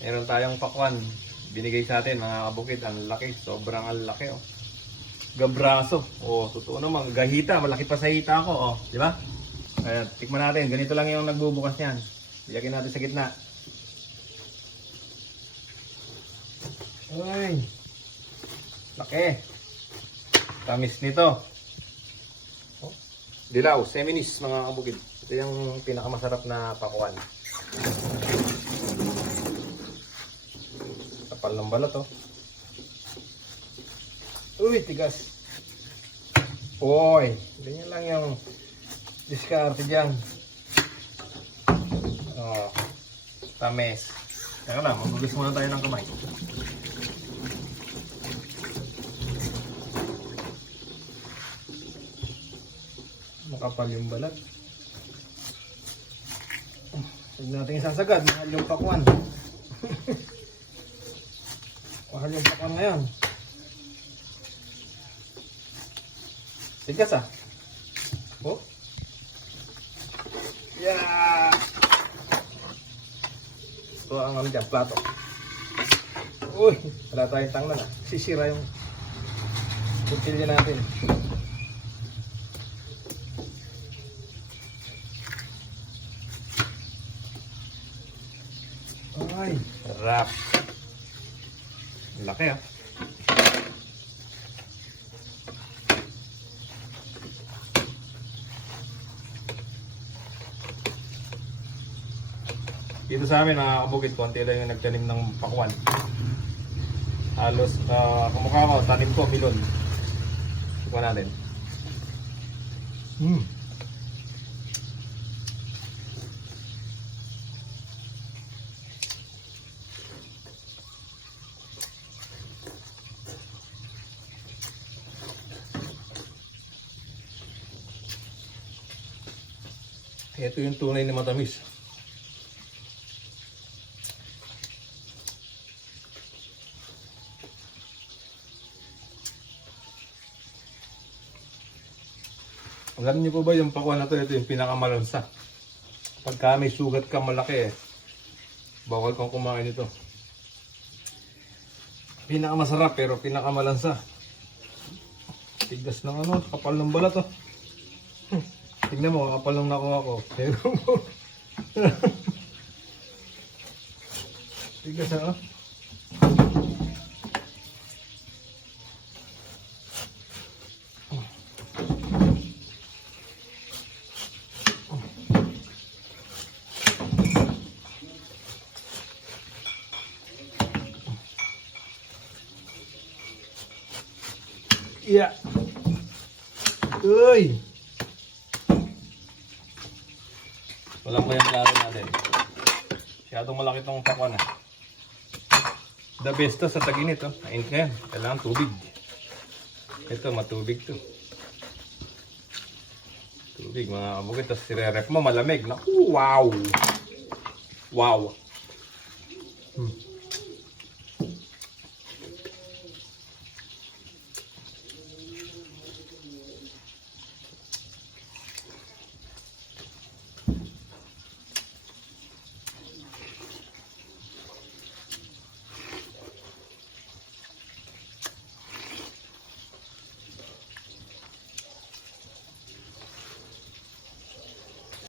Meron tayong pakwan. Binigay sa atin mga kabukid. Ang laki. Sobrang ang laki oh. Gabraso. Oh, totoo naman. Gahita. Malaki pa sa hita ko. Oh, di ba? Ayan, tikman natin. Ganito lang yung nagbubukas niyan. Ilagay natin sa gitna. Ay. Laki. Tamis nito. Oh. Dilaw, seminis mga kabukid. Ito yung pinakamasarap na pakuan. Kapal ng balot oh. Uy, tigas. Uy, ganyan lang yung diskarte dyan. Oh, tamis. Teka lang, magulis muna tayo ng kamay. Makapal yung balat. Huwag natin isasagad, mahal yung pakwan. mahal yung pakwan ngayon. Tigas ah. Oh. Yeah! Ito ang dyan, plato. Uy, wala tayong tanglan ah. Sisira yung kutsilyo natin. Ay, sarap. Laki ah. Dito sa amin mga kabukid, konti lang yung nagtanim ng pakwan. Halos uh, kamukha ko, tanim ko, milon. Tignan natin. Hmm. Ito yung tunay na matamis. Alam niyo po ba yung pakuan na to, ito yung pinakamalansa. Pagka may sugat ka malaki eh, bawal kang kumain ito. Pinakamasarap pero pinakamalansa. Tigas ng ano, kapal ng balat oh. Tignan mo, kapal ng nakuha ko. Pero mo. Tigas na oh. Yeah. Uy! Walang mo yung klaro natin. Masyadong malaki tong pakwan. The best to sa taginit oh. Ainit ngayon. Kailangan tubig. Ito, matubig to. Tubig mga kabukit. Tapos sire-rep mo malamig. Naku, wow! Wow! Hmm.